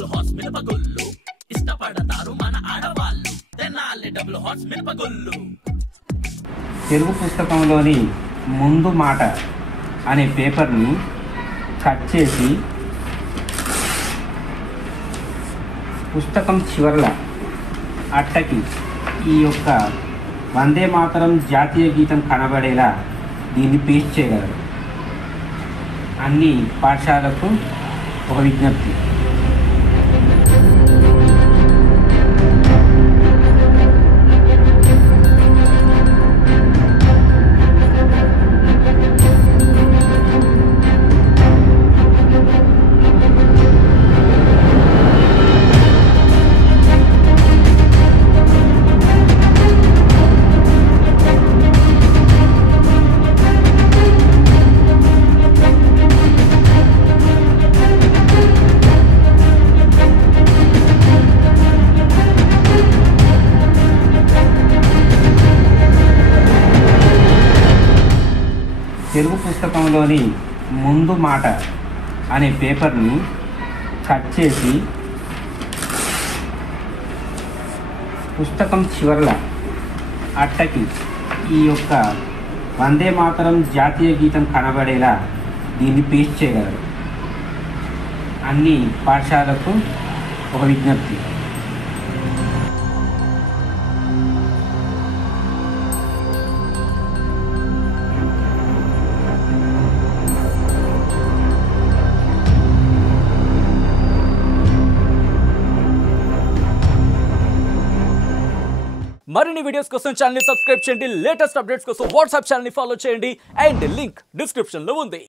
Double horse మినపగుళ్ళు ఇష్టపడతారు మన ఆడవాళ్ళు తెనాలి డబుల్ హార్స్ మినపగుళ్ళు. తెలుగు పుస్తకంలోని ముందు మాట అనే పేపర్ని కట్ చేసి పుస్తకం చివర్ల అట్టకి ఈ యొక్క వందే మాతరం జాతీయ గీతం కనబడేలా దీన్ని పేస్ట్ చేయగలరు. అన్ని పాఠశాలకు ఒక విజ్ఞప్తి. తెలుగు పుస్తకంలోని ముందు మాట అనే పేపర్ని కట్ చేసి పుస్తకం చివర్ల అట్టకి ఈ యొక్క వందే మాతరం జాతీయ గీతం కనబడేలా దీన్ని పేస్ట్ చేయగలరు. అన్ని పాఠశాలకు ఒక విజ్ఞప్తి. మరిన్ని వీడియోస్ కోసం ఛానల్ ని సబ్స్క్రైబ్ చేయండి. లేటెస్ట్ అప్డేట్స్ కోసం వాట్సాప్ ఛానల్ ని ఫాలో చేయండి అండ్ లింక్ డిస్క్రిప్షన్ లో ఉంది.